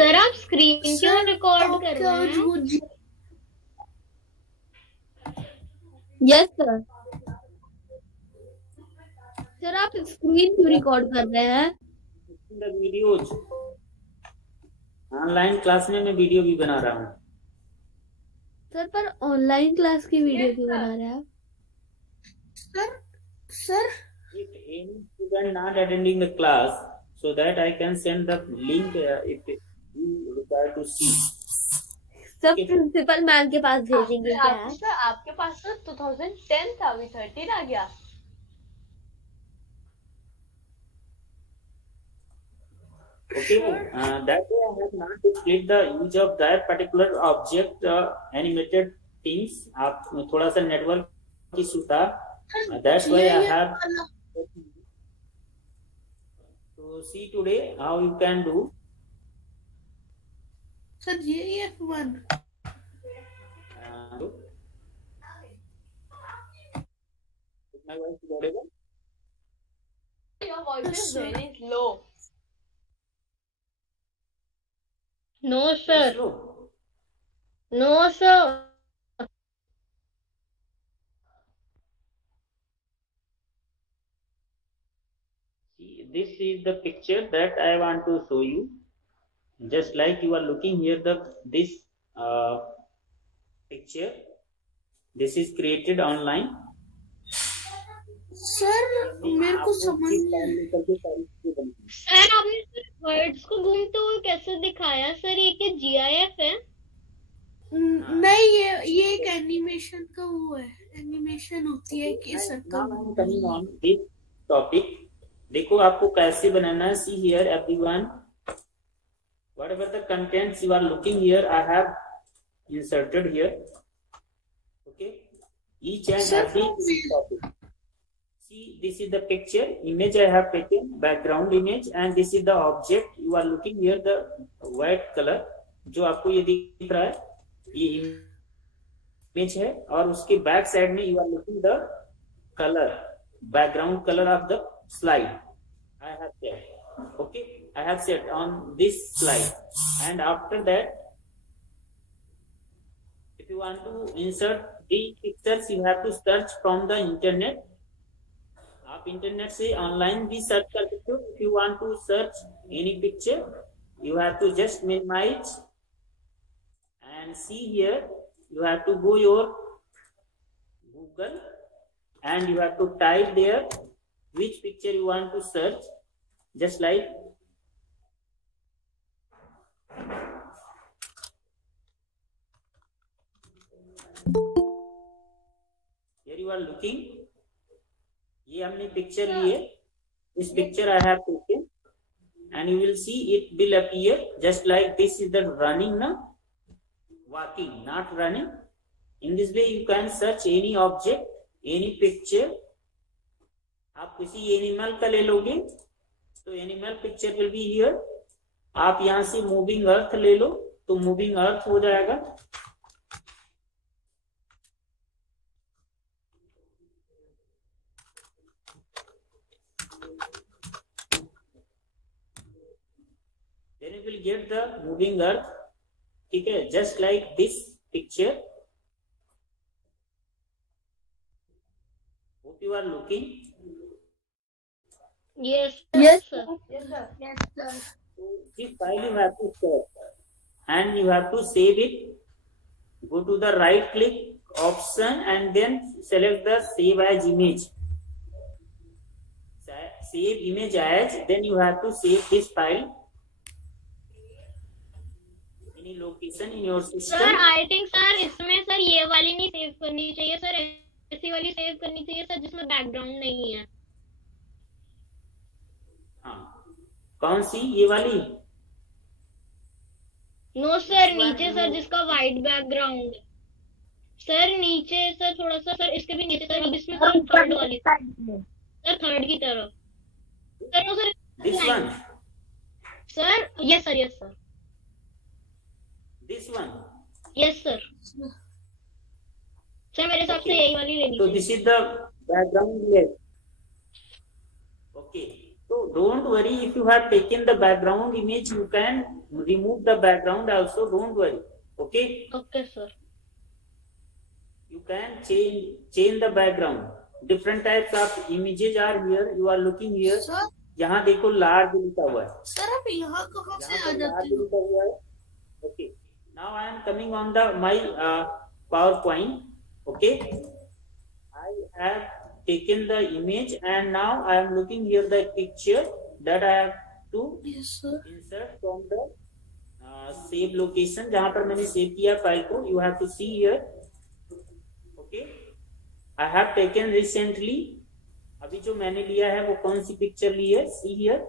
सर आप स्क्रीन क्यों रिकॉर्ड कर रहे हैं? Yes sir. सर आप स्क्रीन क्यों रिकॉर्ड कर रहे हैं? वीडियोज ऑनलाइन क्लास में मैं वीडियो भी बना रहा हूँ। सर पर ऑनलाइन क्लास की वीडियो क्यों बना रहे हैं आप? Sir, If any student not attending the class, so that I can send the link if you require to see. सब प्रिंसिपल मैम के पास भेजेंगे क्या? आपके पास तो 2010 था, अभी 13 आ गया। Okay, that way I have not displayed the use of that particular object animated things. आप थोड़ा सा नेटवर्क की सुता. That's why I have to see today how you can do. sir, JF1. My voice is audible? Your voice is very low. No sir. Slow. No sir. See, this is the picture that I want to show you. Just like you are looking here, this picture. This is created online. Sir, मेरे को समझ नहीं। सर आपने वर्ड्स को घूमते हुए कैसे दिखाया सर? ये क्या GIF है? नहीं, ये एक एनिमेशन का वो है, एनिमेशन होती है कि सर्कल टॉपिक। देखो आपको कैसे बनाना है। See here everyone, whatever the contents you are looking here, I have inserted here. Okay, each and every topic. See, this is the picture image I have taken, background image, and this is the object you are looking here, the white color जो आपको ये दिख रहा है, ये इमेज है, और उसके बैक साइड में you are looking the color, background color of the slide. I have set. Okay, I have set on this slide, and after that, if you want to insert the pictures, you have to search from the internet. आप इंटरनेट से ऑनलाइन भी सर्च कर सकते हो. If you want to search any picture, you have to just minimize and see here. You have to go your Google and you have to type there which picture you want to search. Just like here you are looking. ये हमने पिक्चर लिए. This picture I have taken, and you will see it will appear just like this is the running, na walking, not running. In this way you can search any object, any picture. आप किसी एनिमल का ले लोगे तो animal picture will be here. आप यहाँ से मूविंग अर्थ ले लो तो मूविंग अर्थ हो जाएगा. Then you will get the moving earth. ठीक है, just like this picture. Hope you are looking. Yes. Yes sir. Yes sir. Yes sir. This file you have to save and you have to save it. Go to the right click option and then select the save as image. Save image as. Then you have to save this file. Location in your system. Sir I think sir इसमें सर ये वाली नहीं सेव करनी चाहिए सर, ऐसी वाली सेव करनी चाहिए सर जिसमें बैकग्राउंड नहीं है. हाँ, कौन सी? ये वाली? नो सर, नीचे सर जिसका वाइट बैकग्राउंड. सर नीचे सर थोड़ा सा सर, इसके भी नीचे सर, इसमें सर थर्ड वाली सर, थर्ड की तरफ sir. No sir, this one sir. Yes sir. Yes sir. This one. Yes sir. Sir मेरे हिसाब से यही वाली लेनी. So this is the background image. Okay. So don't worry, if you have taken the background image, you can remove the background also. Don't worry. Okay. Okay, sir. You can change the background. Different types of images are here. You are looking here. Sir यहाँ देखो लार्ज लिखा हुआ है. सर आप यहाँ कहाँ से यहाँ आ पर जाते लार्ज हो? लिखा हुआ है. Okay. Now I am coming on the my PowerPoint. Okay. I have taken the image and now I am looking here the picture that I have to Yes, sir. insert from the save location जहाँ पर मैंने सेव किया फाइल को. You have to see here. Okay. I have taken recently. अभी जो मैंने लिया है वो कौन सी पिक्चर ली है? See here.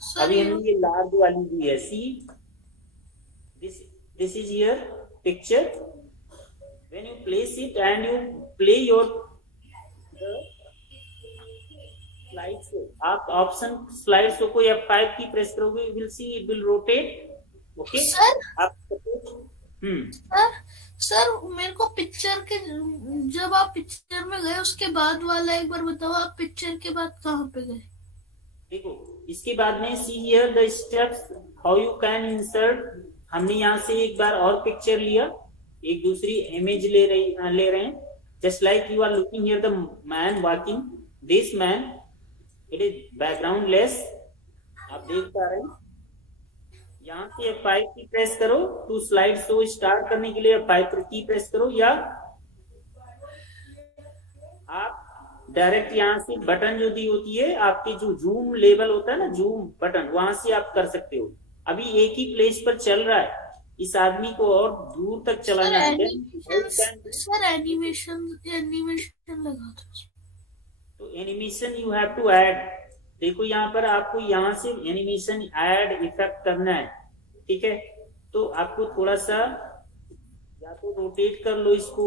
सर अभी हमने ये लार्ज वाली ली है. See. This is your picture. When you place it and you play your slide show, आप ऑप्शन स्लाइड शो को F5 की प्रेस करोगे, you will see it will rotate. Okay. Sir आप सर मेरे को पिक्चर के जब आप पिक्चर में गए उसके बाद वाला एक बार बताओ, आप पिक्चर के बाद कहाँ पे गए? देखो इसके बाद में see here the steps how you can insert. हमने यहाँ से एक बार और पिक्चर लिया, एक दूसरी इमेज ले रहे हैं. Just like you are looking here the man walking, this man, it is background less. आप देख पा रहे हैं. यहाँ से F5 की प्रेस करो तो स्लाइड शो स्टार्ट करने के लिए F5 की प्रेस करो, या आप डायरेक्ट यहाँ से बटन जो दी होती है आपके जो जूम लेवल होता है ना, जूम बटन, वहां से आप कर सकते हो. अभी एक ही प्लेस पर चल रहा है, इस आदमी को और दूर तक चलाना है. सर एनिमेशन लगा दो. तो animation you have to add. देखो यहाँ पर आपको यहाँ से एनिमेशन ऐड इफेक्ट करना है. ठीक है. तो आपको थोड़ा सा या तो रोटेट कर लो इसको,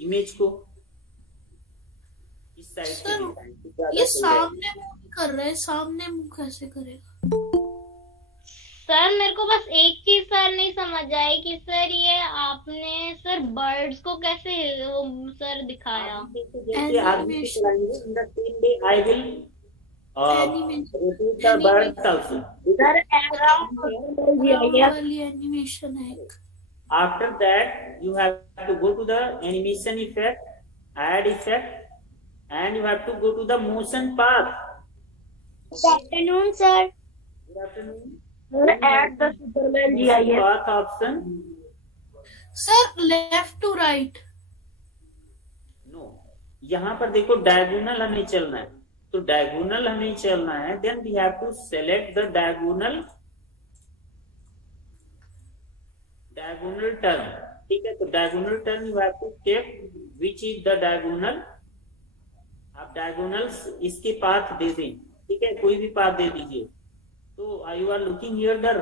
इमेज को इस साइड से. ये सामने मूव कर रहा है, सामने मूव कैसे करेगा? सर मेरे को बस एक चीज सर नहीं समझ आई कि सर ये आपने सर बर्ड्स को कैसे वो सर दिखाया. जैसे आदमी से चलाएंगे इन the same way I will rotate the birds also. Animation है. After that you have to go to the animation effect, add effect, and you have to go to the motion path. Good afternoon, sir. Good afternoon. Add the Superman GIF. Path option. Sir left to right. No. यहाँ पर देखो डायगोनल हमें चलना है, तो डायगोनल हमें चलना है. Then we have to select the diagonal turn. ठीक है. तो diagonal turn you have to check which is the diagonal. आप diagonals इसके पाथ दे दें. ठीक है. कोई भी पाथ दे दीजिए. तो you are looking here the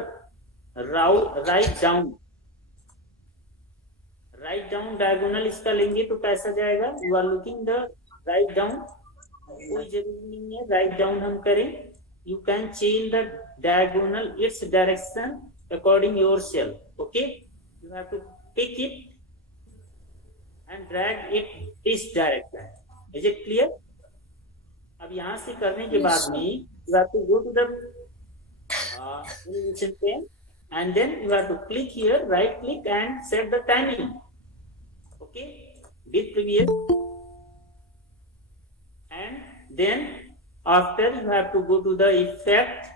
right down diagonal इसका लेंगे तो कैसा जाएगा? You are looking the right down. कोई जरूरी नहीं है राइट डाउन हम करें. You can change the diagonal it's direction according yourself. Okay. You have to pick it and drag it this direction. Is it clear? अब यहां से करने के बाद में you have to go to the animation pane and then you have to click here, right click and set the timing. Okay. With previous. And then after you have to go to the effect.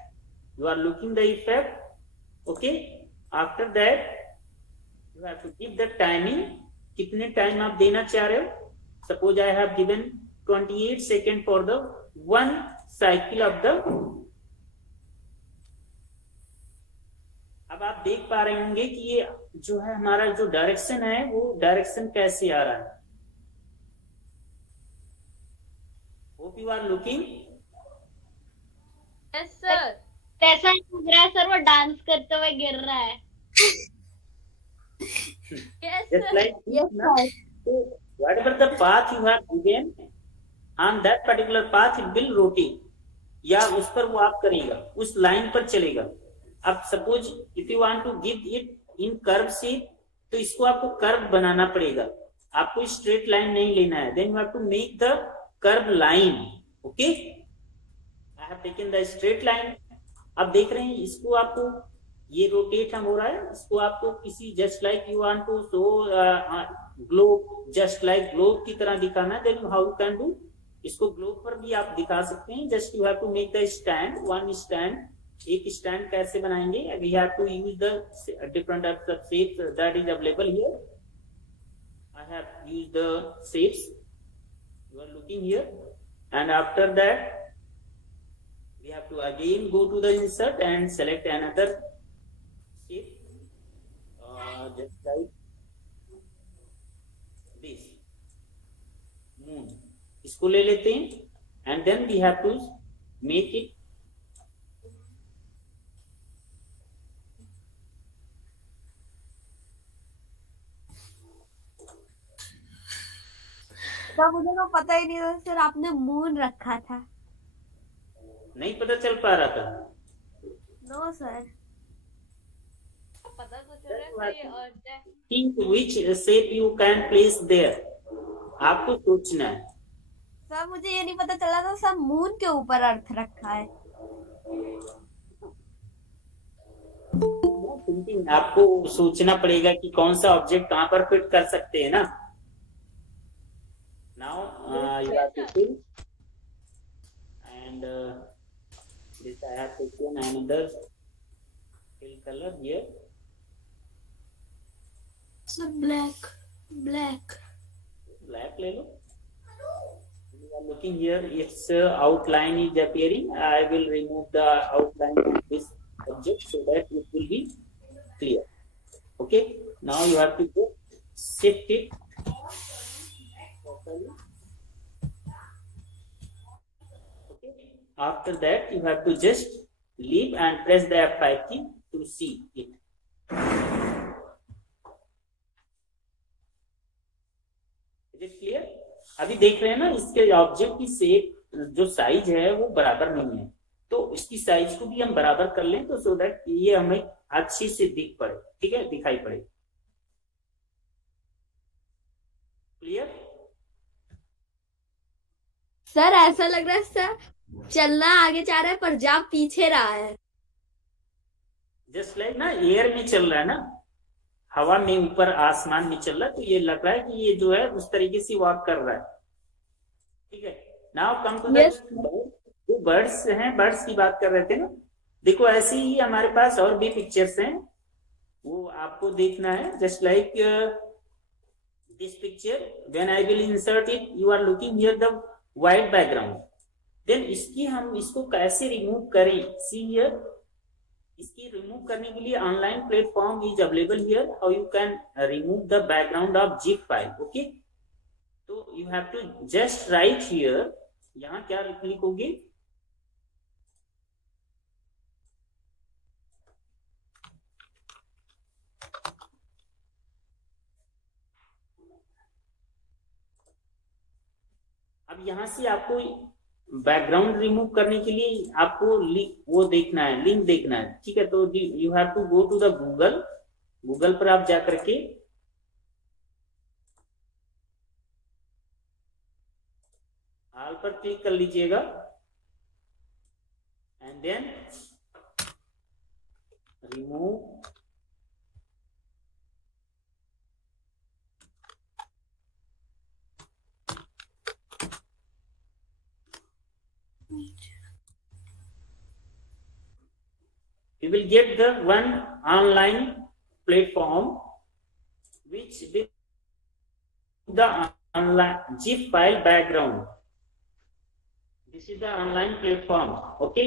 You are looking the effect. Okay. After that you have to give the timing. कितने टाइम आप देना चाह रहे हो? Suppose I have given 28 seconds for the one cycle of the. अब आप देख पा रहे होंगे कि ये जो है हमारा जो डायरेक्शन है वो डायरेक्शन कैसे आ रहा है. Hope you are looking. Yes, sir. ऐसा लग रहा है सर वो डांस करते हुए गिर रहा है. Yes, Just sir. like this, na? So whatever the path you have given, on that particular path it will rotate. या उस पर वो आप करेगा, उस लाइन पर चलेगा. अब suppose if you want to give it in curve shape, तो इसको आपको कर्व बनाना पड़ेगा. आपको स्ट्रेट लाइन नहीं लेना है. Then you have to make the curve line. Okay. I have taken the straight line. अब देख रहे हैं इसको, आपको ये रोटेट हम हो रहा है, इसको आपको किसी just like you want to show globe, just like globe की तरह दिखाना, then how you can do, इसको ग्लोब पर भी आप दिखा सकते हैं। Just you have to make the stand, one stand, एक स्टैंड कैसे बनाएंगे, we have to use the different types of shapes that is available here. I have used the shapes you are looking here, and after that we have to again go to the insert and select another shape, just like this moon, इसको ले लेते हैं and then we have to make it तो मुझे तो पता ही नहीं था सर, आपने मून रखा था। नहीं पता चल पा रहा था। नो सर, पता तो चल रहा है ये अर्थ है। Think which shape you can place there, आपको सोचना है। सर मुझे ये नहीं पता चला था सर मून के ऊपर अर्थ रखा है। थिंकिंग, आपको सोचना पड़ेगा कि कौन सा ऑब्जेक्ट कहां पर फिट कर सकते हैं ना। Now you have to fill, and this I have taken another fill color here. So black. Black ले लो। You are looking here, its outline is appearing. I will remove the outline of this object so that it will be clear. Okay. Now you have to go shift it. Okay. After that, you have to just leave and press the F5 key to see it. Is it clear? अभी देख रहे हैं ना, इसके ऑब्जेक्ट की शेप जो साइज है वो बराबर नहीं है, तो इसकी साइज को भी हम बराबर कर लें तो सो दैट ये हमें अच्छी से दिख पड़े, ठीक है, दिखाई पड़े। क्लियर? सर ऐसा लग रहा है सर चलना आगे जा रहा है पर जा पीछे रहा है। जस्ट लाइक ना एयर में चल रहा है ना, हवा में ऊपर आसमान में चल रहा है, तो ये लग रहा है कि ये जो है उस तरीके से वॉक कर रहा है। ठीक है। नाउ कम टू द जो बर्ड्स हैं, बर्ड्स की बात कर रहे थे ना, देखो ऐसी ही हमारे पास और भी पिक्चर्स हैं, वो आपको देखना है। Just like this picture, when I will insert it, you are looking here the white background, then इसकी हम इसको कैसे रिमूव करें, सी हियर। इसकी रिमूव करने के लिए online platform is available here, how you can remove the background of zip file. Okay, तो you have to just write here, यहाँ क्या लिखोगे, अब यहां से आपको बैकग्राउंड रिमूव करने के लिए आपको वो देखना है, लिंक देखना है। ठीक है, तो you have to go to the Google, Google पर आप जा करके ऑल पर क्लिक कर लीजिएगा and then remove you will get the one online platform which will the online zip file background. This is the online platform. Okay,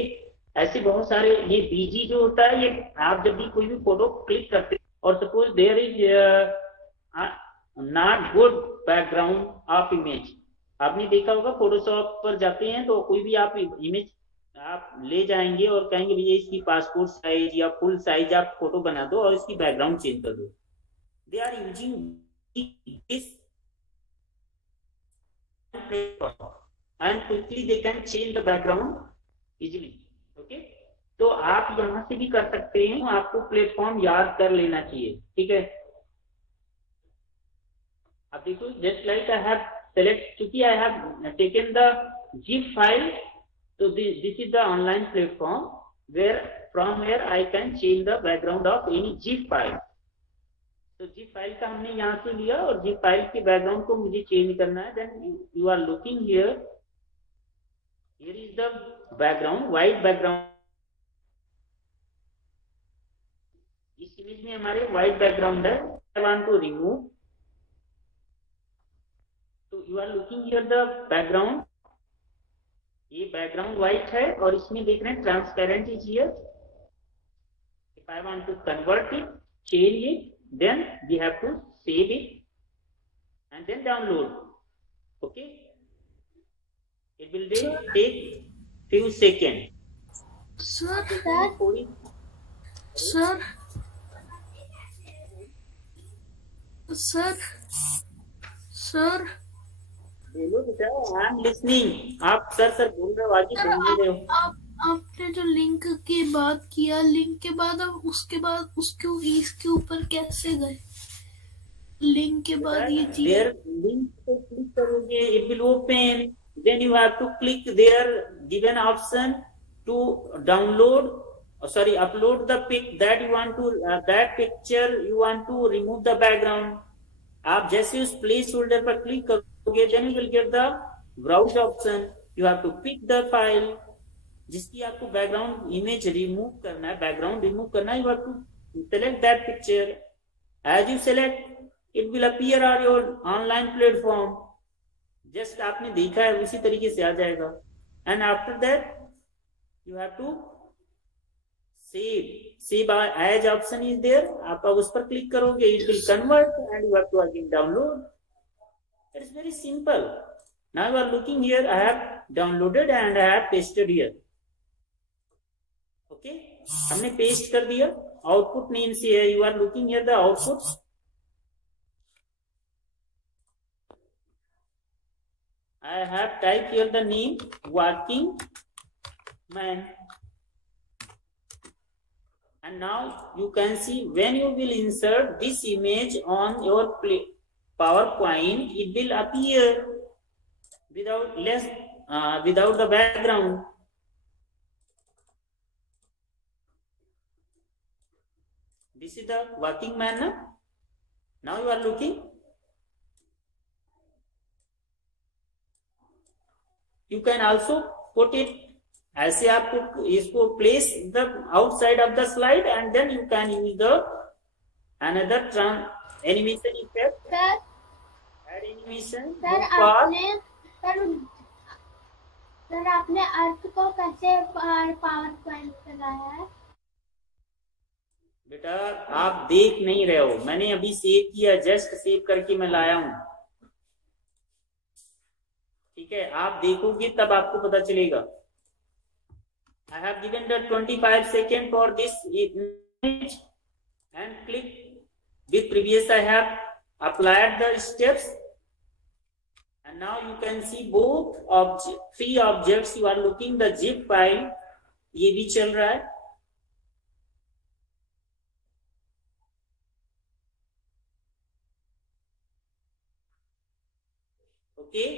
ऐसे बहुत सारे, ये बीजी जो होता है, ये आप जब भी कोई भी फोटो क्लिक करते हैं और suppose there is not good background of image, आपने देखा होगा फोटोशॉप पर जाते हैं तो कोई भी आप इमेज आप ले जाएंगे और कहेंगे भैया इसकी पासपोर्ट साइज या फुल साइज आप फोटो बना दो और इसकी बैकग्राउंड चेंज कर दो। They are using this and quickly they can change the background easily. Okay, तो आप यहां से भी कर सकते हैं, आपको प्लेटफॉर्म याद कर लेना चाहिए। ठीक है, अब देखो just like I have select, चूंकि I have taken the zip file So this is the online platform from where I can change the background of any zip file. तो zip file का हमने यहाँ से लिया और zip file के background को मुझे change करना है. Then you are looking here. Here is the background, white background. इस इमेज में हमारे white background है. I want to remove. So you are looking here the background. ये बैकग्राउंड व्हाइट है और इसमें देख रहे हैं transparent is here. If I want to convert it, change it, then we have to save it and then download. Okay, it will take few seconds. Sir बोलो बेटा, I am listening. आप sir बोल रहे हो, आगे बोल नहीं रहे हो. आपने जो लिंक की बात किया, लिंक के बाद आप उसके बाद इसके ऊपर कैसे गए? लिंक के बाद ये चीज लिंक पे क्लिक करोगे, it will open. Then you have to click there given option to download, upload the pic that you want to that picture you want to remove the background. आप जैसे उस प्लेस होल्डर पर क्लिक करोगे, then you will get the browse option. You have to pick the file जिसकी आपको background image remove करना है, background remove करना है. You have to select that picture. As you select, it will appear on your online platform. Just आपने देखा है उसी तरीके से आ जाएगा. And after that you have to save as option is there. आप उस पर क्लिक करोगे, it will convert and you have to again download. It is very simple. Now you are looking here, I have downloaded and I have pasted here. Okay, हमने पेस्ट कर दिया. Output name से है, you are looking here the output. I have typed here the name working man. And now you can see when you will insert this image on your PowerPoint, it will appear without the background. This is the working man. Now you are looking. You can also put it ऐसे आपको इसको place the outside of the slide and then you can use the another animation effect. Add animation. Sir आपने earth को कैसे power point लगाया है? बेटा आप देख नहीं रहे हो, मैंने अभी सेव किया, जस्ट सेव करके मैं लाया हूं. ठीक है, आप देखोगे तब आपको पता चलेगा. I have given the 25 seconds for this image and click with previous. I have applied the steps and now you can see both three objects. You are looking the zip file. ये भी चल रहा है. Okay.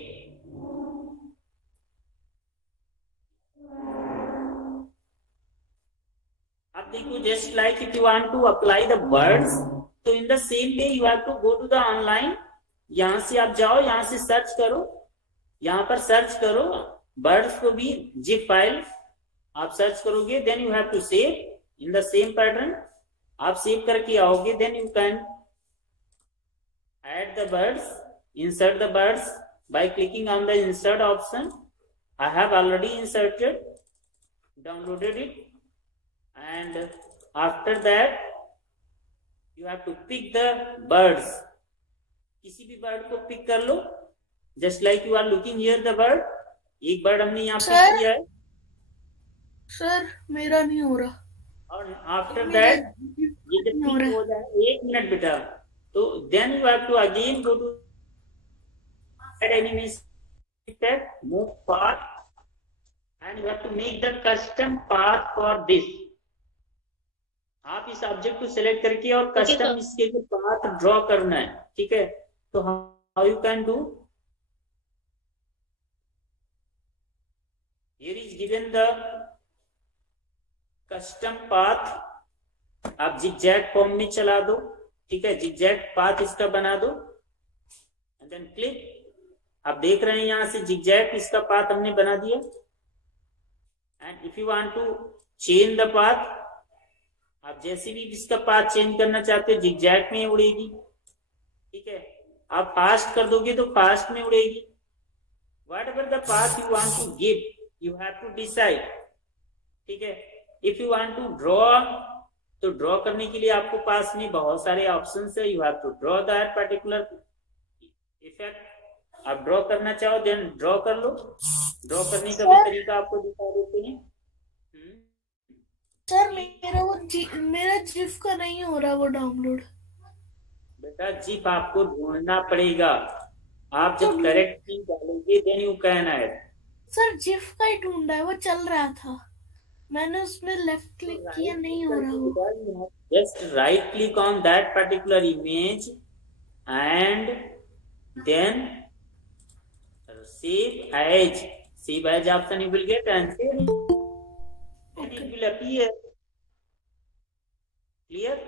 अब देखो, just like if you want to apply the words, तो in the same way you have to go to the online. यहां से आप जाओ, यहां से सर्च करो, यहां पर सर्च करो वर्ड्स को भी जिप फाइल आप सर्च करोगे. Then you have to save in the same pattern. आप सेव करके आओगे, then you can add the words, insert the words by clicking on the insert option. I have already inserted, downloaded it. And after that you have to pick the birds. किसी भी बर्ड को pick कर लो. Just like you are looking here the bird. एक bird हमने यहाँ पिक किया है. सर मेरा नहीं हो रहा. और आफ्टर दैट ये जब पिक हो जाए, 1 मिनट बेटा, तो then you have to again go to add animation effect, move path, and you have to make the custom path for this. आप इस ऑब्जेक्ट को सिलेक्ट करके और कस्टम इसके जो पाथ ड्रॉ करना है. ठीक है, तो how you can do, Here is given the custom path. आप zigzag फॉर्म में चला दो, ठीक है, zigzag पाथ इसका बना दो एंड देन क्लिक। आप देख रहे हैं यहां से zigzag इसका पाथ हमने बना दिया। And if you want to change the path, आप जैसे भी इसका पाथ चेंज करना चाहते हो zigzag में उड़ेगी, ठीक है। आप फास्ट कर दोगे तो फास्ट में उड़ेगी। Whatever the path you want to give, you have to decide, ठीक है। If you want to draw, तो ड्रॉ करने के लिए आपको पास में बहुत सारे ऑप्शंस है। You have to draw that particular effect. आप ड्रॉ करना चाहो देन ड्रॉ कर लो। ड्रॉ करने का भी तरीका आपको दिखा देते हैं। सर मेरा जिफ का नहीं हो रहा वो डाउनलोड। बेटा जिफ आपको ढूंढना पड़ेगा। आप जब करेक्ट की डालोगे then you can add. Sir GIF का ही ढूंढा है, वो चल रहा था, मैंने उसमें लेफ्ट क्लिक किया, नहीं हो रहा वो। Just right click on that particular image and then save as option you will get and it will appear. Clear?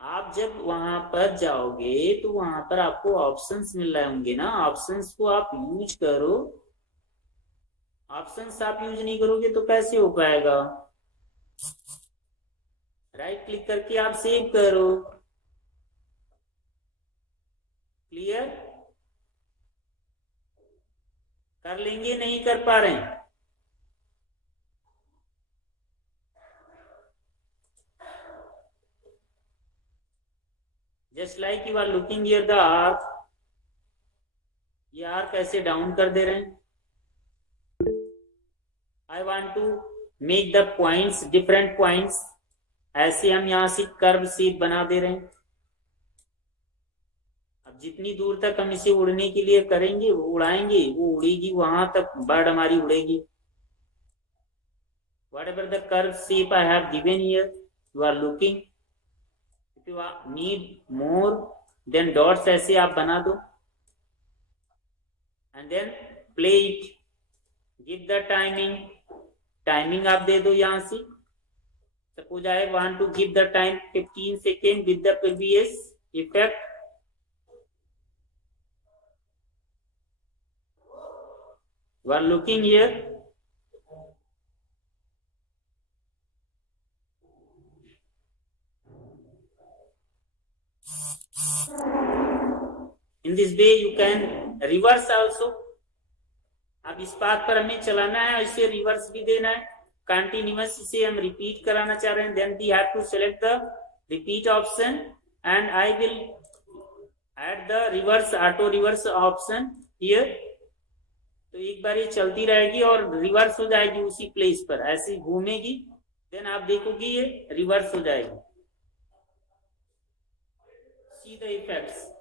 आप जब वहां पर जाओगे तो वहां पर आपको ऑप्शंस मिल रहे होंगे ना, ऑप्शंस को आप यूज करो। ऑप्शंस आप यूज नहीं करोगे तो कैसे हो पाएगा? राइट क्लिक करके आप सेव करो। क्लियर? कर लेंगे, नहीं कर पा रहे हैं? Just like you are looking here the arc, ये आर्क ऐसे डाउन कर दे रहे हैं। I want to make the points different points, ऐसे हम यहां से कर्व शेप बना दे रहे हैं। अब जितनी दूर तक हम इसे उड़ने के लिए करेंगे वो उड़ाएंगे, वो उड़ेगी, वहां तक बर्ड हमारी उड़ेगी। Whatever the curve shape I have given here, you are looking. If you need more, then dots ऐसे आप बना दो and then play it. Give the timing. Timing आप दे दो यहां से। Suppose I want to give the time 15 second with the previous effect. You are looking here. In this way you can reverse also. अब इस पाथ पर हमें चलाना है, इसे रिवर्स भी देना है। कंटिन्यूअस इसे हम रिपीट कराना चाह रहे हैं, then we have to select the repeat option and I will add the reverse auto reverse option here. तो एक बार ये चलती रहेगी और रिवर्स हो जाएगी उसी प्लेस पर, ऐसे घूमेगी, देन आप देखोगे ये रिवर्स हो जाएगी। See the effects.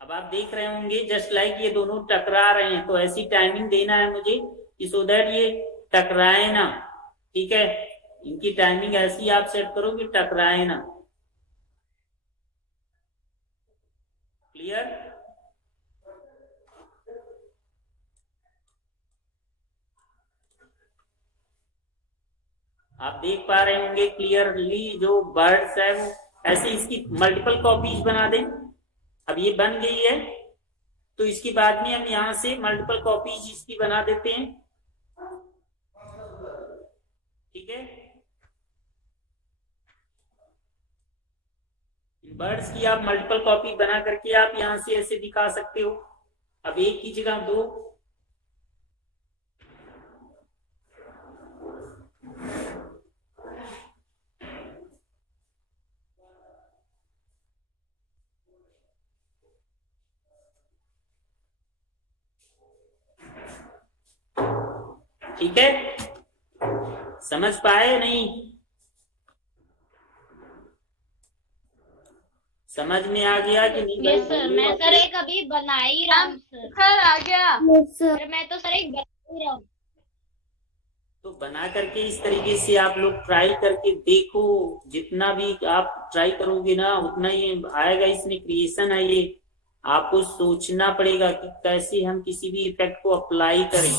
अब आप देख रहे होंगे जस्ट लाइक ये दोनों टकरा रहे हैं, तो ऐसी टाइमिंग देना है मुझे कि सो दैट ये टकराए ना। ठीक है, इनकी टाइमिंग ऐसी आप सेट करो कि टकराए ना। क्लियर? आप देख पा रहे होंगे क्लियरली जो बर्ड्स है वो ऐसे इसकी मल्टीपल कॉपीज बना दें। अब ये बन गई है तो इसके बाद में हम यहां से मल्टीपल कॉपीज इसकी बना देते हैं। ठीक है, बर्ड्स की आप मल्टीपल कॉपी बना करके आप यहां से ऐसे दिखा सकते हो। अब एक की जगह दो। ठीक है, समझ पाए नहीं? समझ में आ गया कि नहीं? यस सर, मैं सर एक अभी बना ही रहा हूँ सर। सर आ गया। Yes sir. मैं तो सर एक बना ही रहा हूँ। तो बना करके इस तरीके से आप लोग ट्राई करके देखो, जितना भी आप ट्राई करोगे ना उतना ही आएगा, इसमें क्रिएशन है ये। आपको सोचना पड़ेगा कि कैसे हम किसी भी इफेक्ट को अप्लाई करें।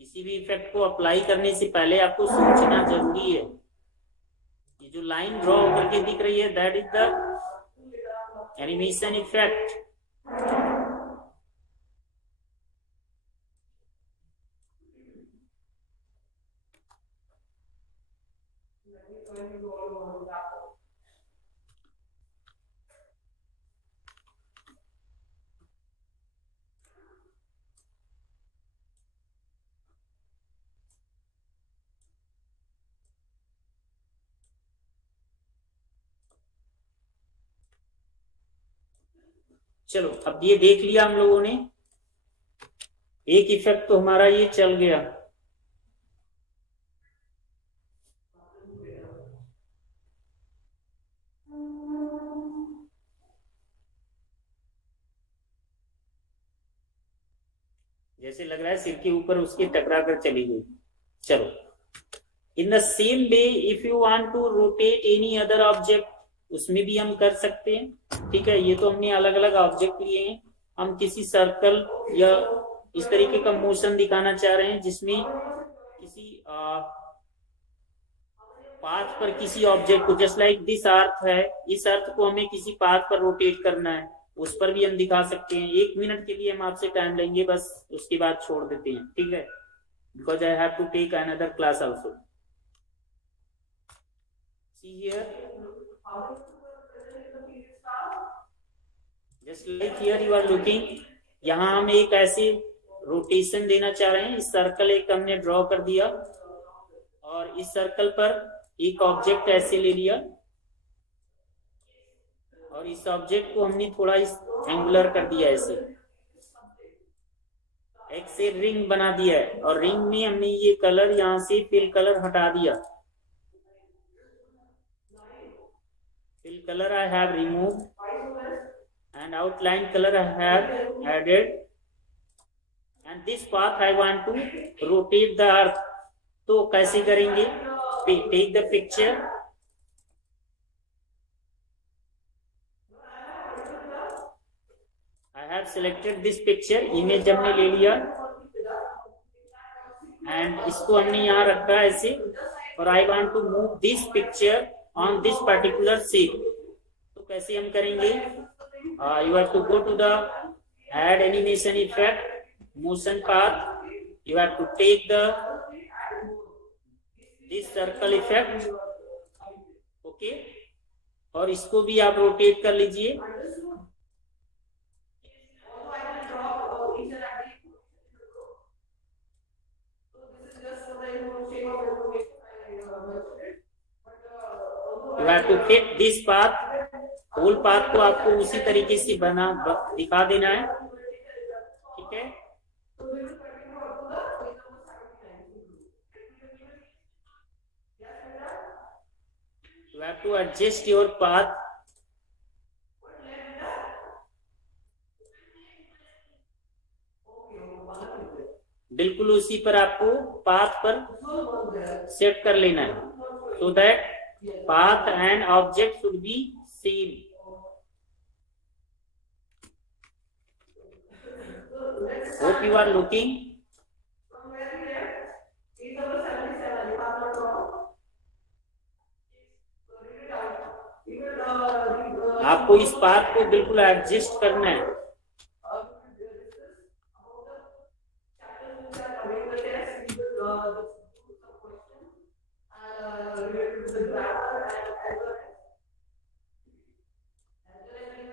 किसी भी इफेक्ट को अप्लाई करने से पहले आपको सोचना जरूरी है। ये जो लाइन ड्रॉ होकर के दिख रही है, that is the animation effect. चलो अब ये देख लिया हम लोगों ने, एक इफेक्ट तो हमारा ये चल गया। जैसे लग रहा है सिर के ऊपर उसके टकरा कर चली गई। चलो, in the same way if you want to rotate any other object, उसमें भी हम कर सकते हैं। ठीक है, ये तो हमने अलग अलग ऑब्जेक्ट लिए हैं। हम किसी सर्कल या इस तरीके का मोशन दिखाना चाह रहे हैं जिसमें किसी पाथ पर किसी ऑब्जेक्ट को, जस्ट लाइक दिस अर्थ है, इस अर्थ को हमें किसी पाथ पर रोटेट करना है, उस पर भी हम दिखा सकते हैं। 1 मिनट के लिए हम आपसे टाइम लेंगे, बस उसके बाद छोड़ देते हैं। ठीक है, because I have to take another class also. See here, just like here you are looking, यहाँ हम एक ऐसे रोटेशन देना चाह रहे हैं। इस सर्कल एक हमने ड्रॉ कर दिया और इस सर्कल पर एक ऑब्जेक्ट ऐसे ले लिया और इस ऑब्जेक्ट को हमने थोड़ा इस एंगुलर कर दिया, ऐसे एक से रिंग बना दिया है और रिंग में हमने ये कलर यहां से फिल कलर हटा दिया। Fill colour I have removed and outline color I have added, and this path I want to rotate the earth। तो कैसे करेंगे? Take the picture, I have selected this picture, image हमने ले लिया and इसको हमने यहाँ रखा ऐसे, और I want to move this picture on this particular shape। तो कैसे हम करेंगे? You have to go to the add animation effect, motion path, you have to take this circle effect, okay, और इसको भी आप रोटेट कर लीजिए। You have to fit this path, whole path को आपको उसी तरीके से बना दिखा देना है। ठीक है, you have to adjust your path। बिल्कुल उसी पर आपको पाथ पर सेट कर लेना है, so that path and object should be same। Hope you are looking। आपको इस पाथ को बिल्कुल एडजस्ट करना है।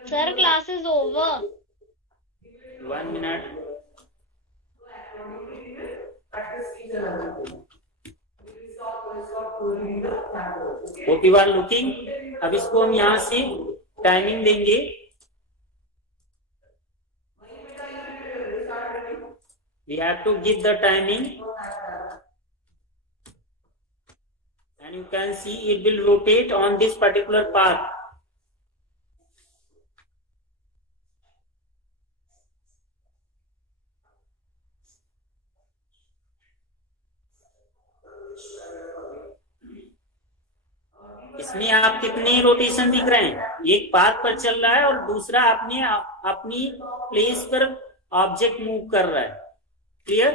Sir, class is over. 1 minute। Hope you are looking। अब इसको हम यहाँ से टाइमिंग देंगे। We have to give the timing and you can see it will rotate on this particular path। इसमें आप कितने रोटेशन दिख रहे हैं? एक पाथ पर चल रहा है और दूसरा अपनी प्लेस पर ऑब्जेक्ट मूव कर रहा है. Clear?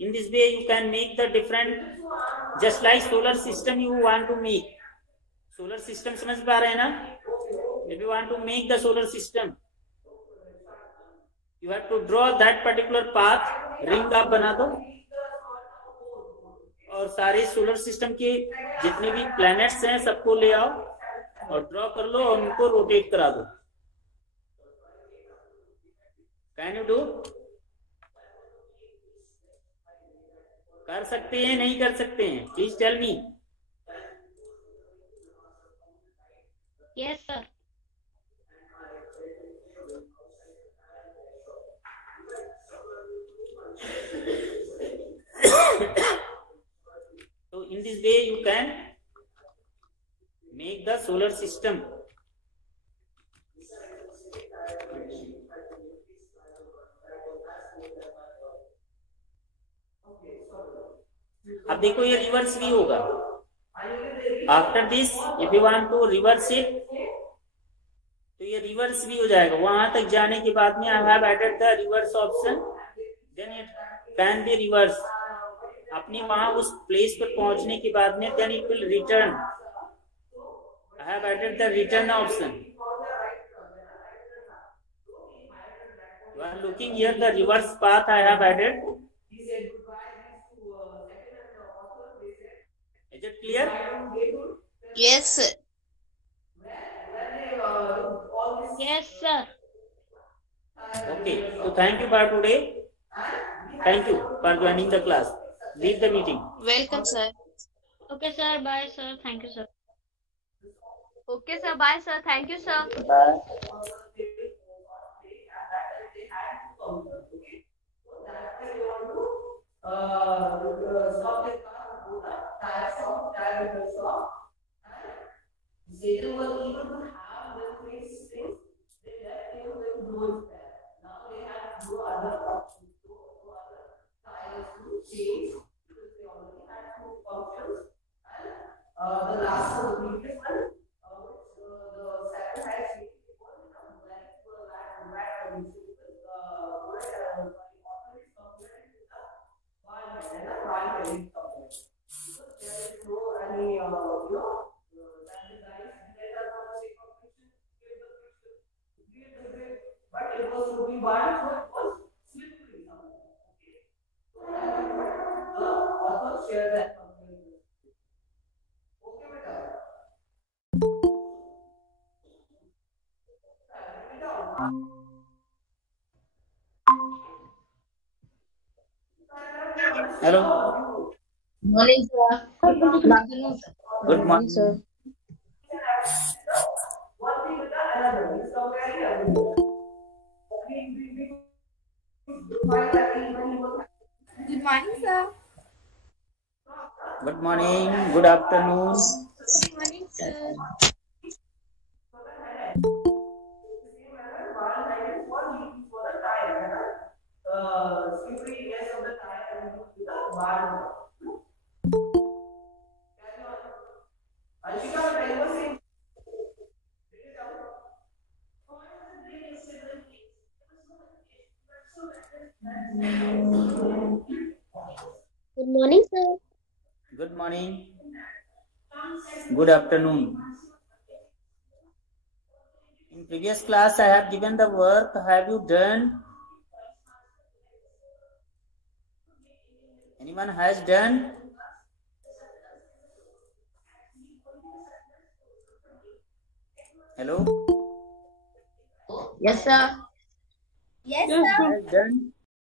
In this way you can make the different, just like solar system you want to make. Solar system समझ पा रहे हैं ना? If you want to make the solar system, you have to draw that particular path. Ring आप बना दो और सारे सोलर सिस्टम के जितने भी प्लैनेट्स हैं सबको ले आओ और ड्रॉ कर लो और उनको रोटेट करा दो. Can you do? कर सकते हैं नहीं कर सकते हैं? Please tell me. Yes, sir. So in this way you can make the solar system. अब देखो ये रिवर्स भी होगा. After this if you want to reverse it, तो ये रिवर्स भी हो जाएगा. वहां तक जाने के बाद में I have added the reverse option, then it can be reverse. अपने वहां उस प्लेस पर पहुंचने के बाद में then it will return. I have added the return option. You are looking here the reverse path I have added. Is it clear? Yes, sir. Yes, sir. Okay. So thank you for today. Thank you for joining the class. Leave the meeting. Welcome, sir. Okay, sir. Bye, sir. Thank you, sir. Okay, sir. Bye, sir. Thank you, sir. Hello. Morning, sir. Good afternoon, sir. Good morning, sir. Good morning, sir. Good morning. Good afternoon. Good morning, sir. Good morning, sir. Good morning. Good afternoon. In previous class, I have given the work. Have you done? Anyone has done? Hello? Yes, sir. Yes, Yes, sir. Has done?